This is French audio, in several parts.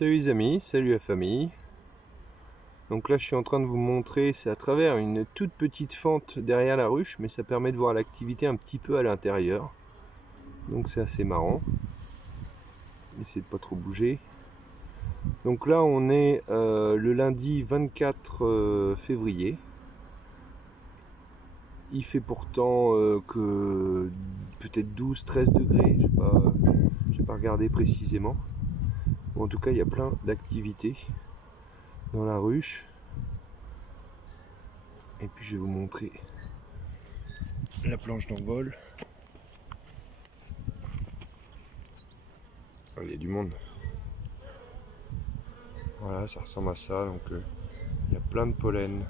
Salut les amis, salut la famille. Donc là je suis en train de vous montrer, c'est à travers une toute petite fente derrière la ruche, mais ça permet de voir l'activité un petit peu à l'intérieur. Donc c'est assez marrant. Essayez de pas trop bouger. Donc là on est le lundi 24 février. Il fait pourtant que peut-être 12-13 degrés, j'ai pas regardé précisément. Bon, en tout cas il y a plein d'activités dans la ruche. Et puis je vais vous montrer la planche d'envol. Il y a du monde. Voilà, ça ressemble à ça. Donc il y a plein de pollen.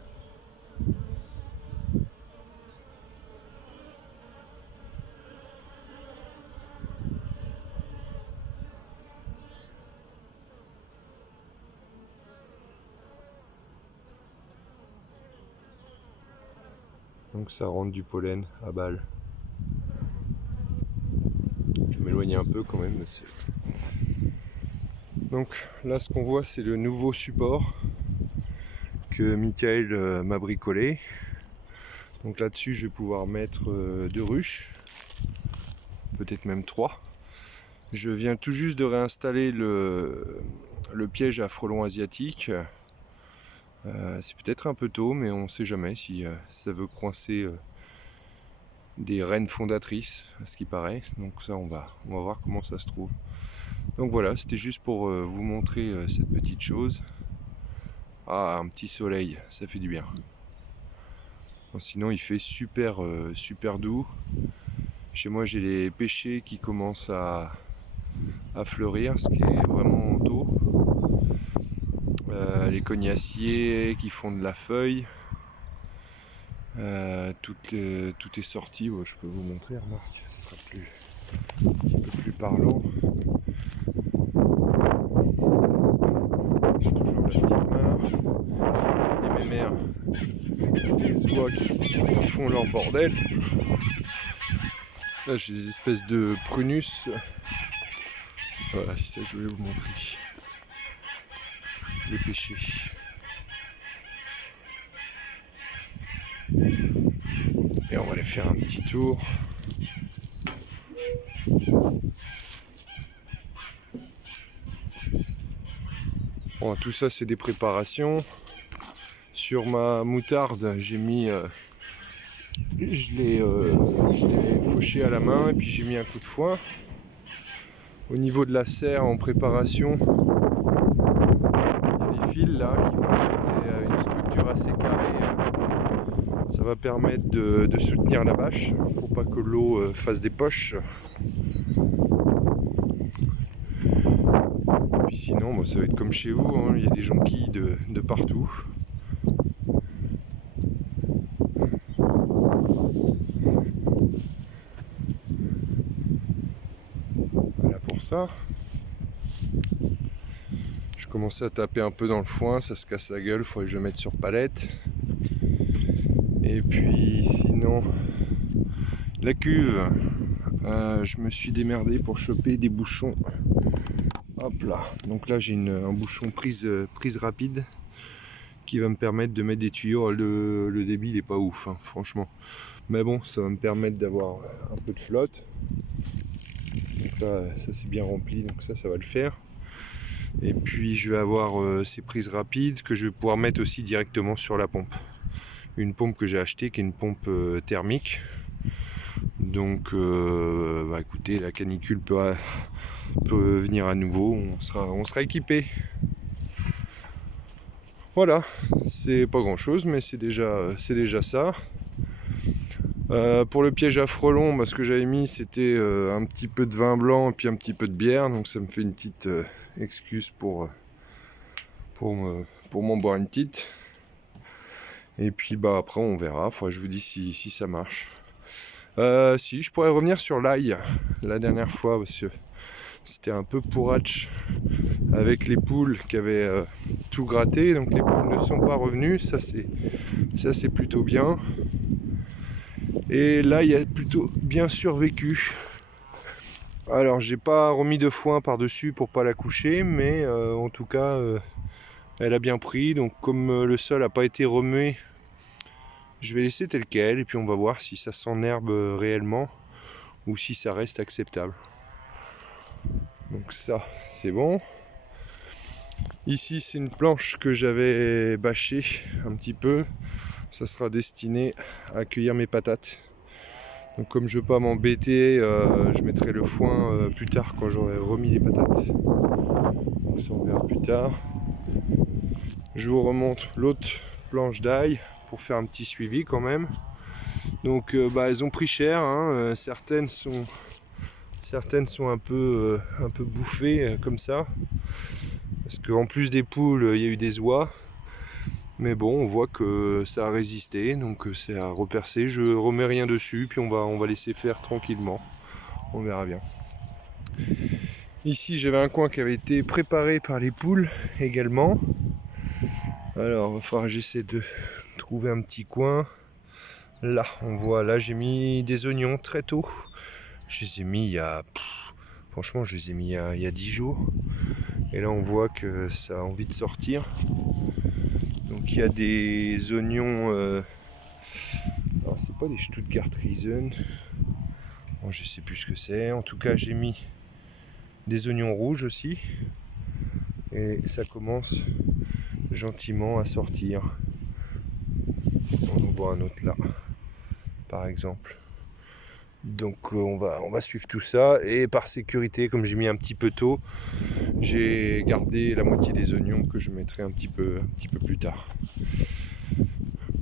Donc ça rentre du pollen à balle. Je vais m'éloigner un peu quand même. Donc là ce qu'on voit c'est le nouveau support que Michael m'a bricolé. Donc là-dessus je vais pouvoir mettre 2 ruches, peut-être même 3. Je viens tout juste de réinstaller le piège à frelons asiatiques. C'est peut-être un peu tôt, mais on ne sait jamais si ça veut coincer des reines fondatrices, à ce qui paraît. Donc ça, on va voir comment ça se trouve. Donc voilà, c'était juste pour vous montrer cette petite chose. Ah, un petit soleil, ça fait du bien. Sinon, il fait super doux. Chez moi, j'ai les pêchers qui commencent à fleurir, ce qui est vraiment tôt. Les cognaciers qui font de la feuille. Tout est sorti. Je peux vous montrer, remarque, ce sera un petit peu plus parlant. J'ai toujours la petite marche. Et mes mères se voient qui font leur bordel. Là j'ai des espèces de prunus. Voilà, c'est ça que je voulais vous montrer. Les pêchers. Et on va aller faire un petit tour. Bon, tout ça c'est des préparations. Sur ma moutarde, j'ai mis, je l'ai fauché à la main et puis j'ai mis un coup de foin. Au niveau de la serre en préparation, il y a les fils là qui vont c'est une structure assez carrée. Ça va permettre de soutenir la bâche pour pas que l'eau fasse des poches. Puis sinon, bon, ça va être comme chez vous, hein, il y a des jonquilles de partout. Voilà pour ça. Je commençais à taper un peu dans le foin, ça se casse la gueule, il faudrait que je le mette sur palette. Et puis sinon, la cuve, je me suis démerdé pour choper des bouchons. Hop là, donc là j'ai un bouchon prise rapide qui va me permettre de mettre des tuyaux. Le débit il est pas ouf, hein, franchement. Mais bon, ça va me permettre d'avoir un peu de flotte. Donc là, ça c'est bien rempli, donc ça va le faire. Et puis je vais avoir ces prises rapides que je vais pouvoir mettre aussi directement sur la pompe. Une pompe que j'ai achetée qui est une pompe thermique. Donc écoutez, la canicule peut venir à nouveau, on sera équipé. Voilà, c'est pas grand chose, mais c'est déjà ça. Pour le piège à frelons, ce que j'avais mis c'était un petit peu de vin blanc et puis un petit peu de bière, donc ça me fait une petite excuse pour m'en boire une petite. Et puis après on verra, faudra que je vous dise si ça marche. Si je pourrais revenir sur l'ail la dernière fois parce que c'était un peu pourratch avec les poules qui avaient tout gratté, donc les poules ne sont pas revenues, ça c'est plutôt bien. Et là il a plutôt bien survécu. Alors j'ai pas remis de foin par dessus pour pas la coucher, mais en tout cas elle a bien pris. Donc comme le sol n'a pas été remué, je vais laisser tel quel et puis on va voir si ça s'enherbe réellement ou si ça reste acceptable. Donc ça c'est bon. Ici c'est une planche que j'avais bâchée un petit peu. Ça sera destiné à accueillir mes patates. Donc comme je ne veux pas m'embêter, je mettrai le foin plus tard quand j'aurai remis les patates. Donc ça on verra plus tard. Je vous remonte l'autre planche d'ail pour faire un petit suivi quand même. Donc elles ont pris cher, hein. Certaines sont un peu bouffées comme ça. Parce qu'en plus des poules, il y a eu des oies. Mais bon, on voit que ça a résisté, donc c'est à repercer. Je remets rien dessus, puis on va laisser faire tranquillement. On verra bien. Ici, j'avais un coin qui avait été préparé par les poules également. Alors, il va falloir que j'essaie de trouver un petit coin. Là, on voit, là j'ai mis des oignons très tôt. Je les ai mis il y a... franchement, je les ai mis il y a 10 jours. Et là, on voit que ça a envie de sortir. Donc il y a des oignons... alors c'est pas des Stuttgart Riesen. Bon, je sais plus ce que c'est. En tout cas, j'ai mis des oignons rouges aussi. Et ça commence gentiment à sortir. On en voit un autre là, par exemple. Donc on va suivre tout ça. Et par sécurité, comme j'ai mis un petit peu tôt, j'ai gardé la moitié des oignons que je mettrai un petit peu plus tard.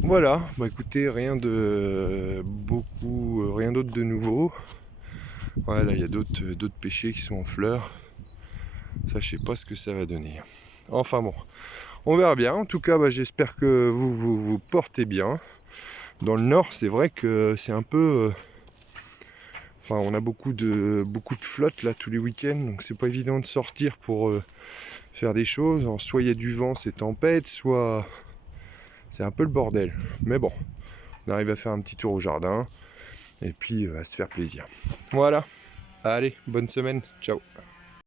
Voilà, écoutez, rien d'autre de nouveau. Voilà, il y a d'autres pêchers qui sont en fleurs. Ça, je sais pas ce que ça va donner. Enfin bon, on verra bien. En tout cas, j'espère que vous portez bien. Dans le nord, c'est vrai que c'est un peu... on a beaucoup de flotte là tous les week-ends, donc c'est pas évident de sortir pour faire des choses. Alors, soit il y a du vent, c'est tempête, soit c'est un peu le bordel. Mais bon, on arrive à faire un petit tour au jardin et puis à se faire plaisir. Voilà, allez, bonne semaine, ciao.